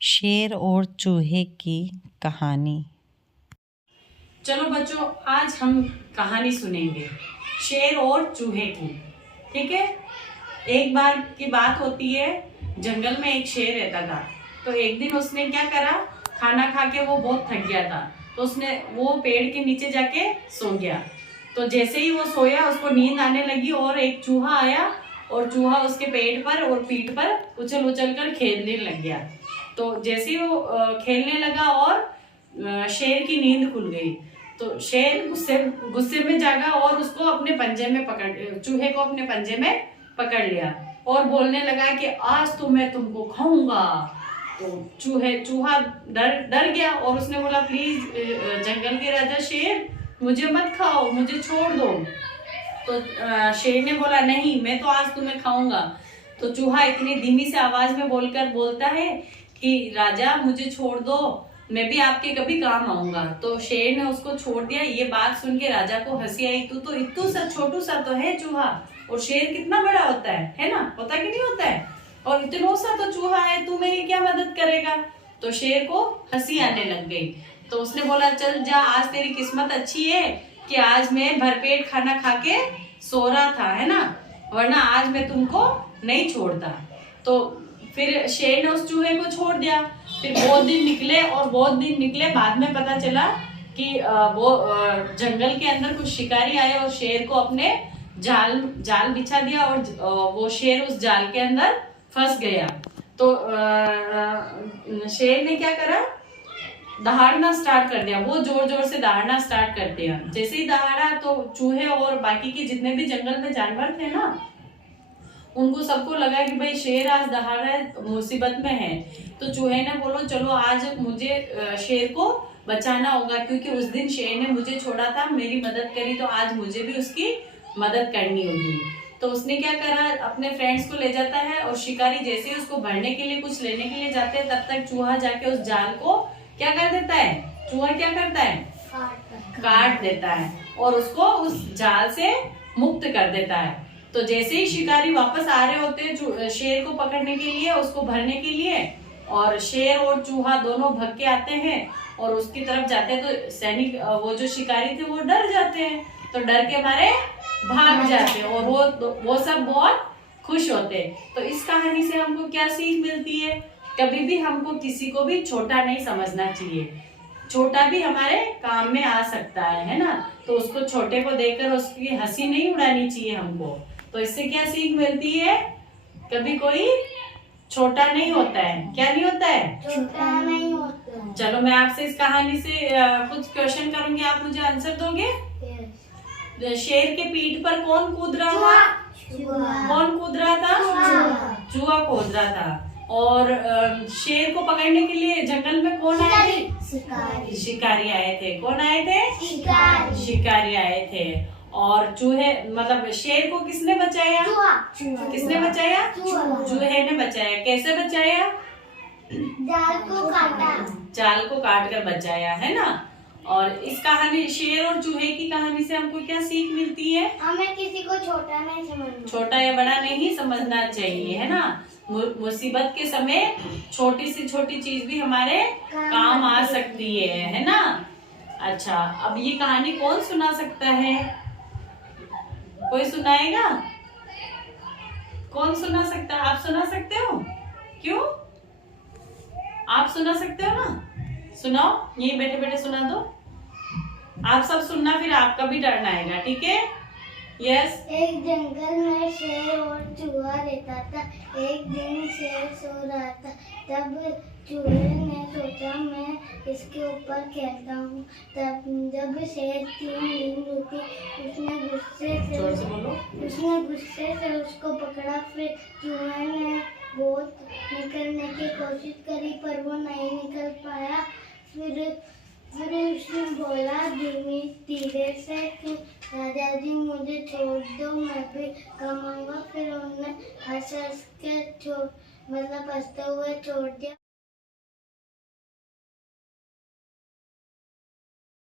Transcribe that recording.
शेर और चूहे की कहानी। चलो बच्चों, आज हम कहानी सुनेंगे शेर और चूहे की। ठीक है। एक बार की बात होती है, जंगल में एक शेर रहता था। तो एक दिन उसने क्या करा, खाना खा के वो बहुत थक गया था, तो उसने वो पेड़ के नीचे जाके सो गया। तो जैसे ही वो सोया, उसको नींद आने लगी और एक चूहा आया और चूहा उसके पेट पर और पीठ पर उछल उछल कर खेलने लग गया। तो जैसे ही वो खेलने लगा और शेर की नींद खुल गई, तो शेर गुस्से गुस्से में जागा और उसको अपने पंजे में चूहे को अपने पंजे में पकड़ लिया और बोलने लगा कि आज तो मैं तुमको खाऊंगा। तो चूहा डर डर गया और उसने बोला, प्लीज जंगल के राजा शेर, मुझे मत खाओ, मुझे छोड़ दो। तो शेर ने बोला, नहीं, मैं तो आज तुम्हें खाऊंगा। तो चूहा इतनी धीमी से आवाज में बोलता है कि राजा, मुझे छोड़ दो, मैं भी आपके कभी काम आऊंगा। तो शेर ने उसको छोड़ दिया। ये बात सुन के राजा को हंसी आई। तू तो इतू सा छोटू सा तो है चूहा, और शेर कितना बड़ा होता है ना, होता कि नहीं होता है, और इतना सा तो चूहा है, तू मेरी क्या मदद करेगा। तो शेर को हंसी आने लग गई। तो उसने बोला, चल जा, आज तेरी किस्मत अच्छी है कि आज मैं भरपेट खाना खा के सो रहा था, है ना, वरना आज मैं तुमको नहीं छोड़ता। तो फिर शेर ने उस चूहे को छोड़ दिया। फिर बहुत दिन निकले, बाद में पता चला कि वो जंगल के अंदर कुछ शिकारी आए और शेर को अपने जाल बिछा दिया और वो शेर उस जाल के अंदर फंस गया। तो शेर ने क्या करा, दहाड़ना स्टार्ट कर दिया। वो जोर जोर से दहाड़ना स्टार्ट कर दिया। जैसे ही दहाड़ा, तो चूहे और बाकी के जितने भी जंगल में जानवर थे ना, उनको सबको लगा कि भाई शेर आज दहाड़ रहा है, मुसीबत में है। तो चूहे ने बोलो, चलो आज मुझे शेर को बचाना होगा, क्योंकि उस दिन शेर ने मुझे छोड़ा था, मेरी मदद करी, तो आज मुझे भी उसकी मदद करनी होगी। तो उसने क्या करा, अपने फ्रेंड्स को ले जाता है और शिकारी जैसे ही उसको भरने के लिए कुछ लेने के लिए जाते हैं, तब तक चूहा जाके उस जाल को क्या कर देता है, चूहा क्या करता है, काट देता है और उसको उस जाल से मुक्त कर देता है। तो जैसे ही शिकारी वापस आ रहे होते हैं शेर को पकड़ने के लिए, उसको भरने के लिए, और शेर और चूहा दोनों भग के आते हैं और उसकी तरफ जाते हैं, तो सैनिक, वो जो शिकारी थे, वो डर जाते हैं। तो डर के मारे भाग जाते हैं और वो सब बहुत खुश होते हैं। तो इस कहानी से हमको क्या सीख मिलती है, कभी भी हमको किसी को भी छोटा नहीं समझना चाहिए। छोटा भी हमारे काम में आ सकता है ना। तो उसको, छोटे को देखकर उसकी हंसी नहीं उड़ानी चाहिए हमको। तो इससे क्या सीख मिलती है, कभी कोई छोटा नहीं होता है। क्या नहीं होता है, छोटा नहीं होता है। चलो, मैं आपसे इस कहानी से कुछ क्वेश्चन करूंगी, आप मुझे आंसर दोगे। शेर के पीठ पर कौन कूद रहा था, कौन कूद रहा था, चूहा कूद रहा था। और शेर को पकड़ने के लिए जंगल में कौन आए थे, शिकारी आए थे। कौन आए थे, शिकारी आए थे। और चूहे, मतलब शेर को किसने बचाया, किसने बचाया, चूहे ने बचाया। कैसे बचाया, जाल को काट कर बचाया, है ना। और इस कहानी, शेर और चूहे की कहानी से हमको क्या सीख मिलती है, हमें किसी को छोटा नहीं समझना, छोटा या बड़ा नहीं समझना चाहिए, है ना। मुसीबत के समय छोटी से छोटी चीज भी हमारे काम आ सकती है ना। अच्छा, अब ये कहानी कौन सुना सकता है, कोई सुनाएगा, कौन सुना सकता है, आप सुना सकते हो, क्यों, आप सुना सकते हो ना, सुनाओ, यही बैठे बैठे सुना दो। आप सब सुनना, फिर आपका भी टर्न आएगा, ठीक है। यस। एक जंगल में शेर और चूहा रहता था। एक दिन शेर सो रहा था, तब चूहे ने सोचा, मैं इसके ऊपर खेलता हूँ। तब जब शेर की नींद उठी, उसने गुस्से से उसको पकड़ा। फिर चूहे ने बहुत निकलने की कोशिश करी, पर वो नहीं निकल पाया। फिर उसने बोला धीरे से कि राजा जी, मुझे छोड़ दो, मैं भी कमाऊंगा। फिर उन्होंने हंस के हंसते हुए छोड़ दिया।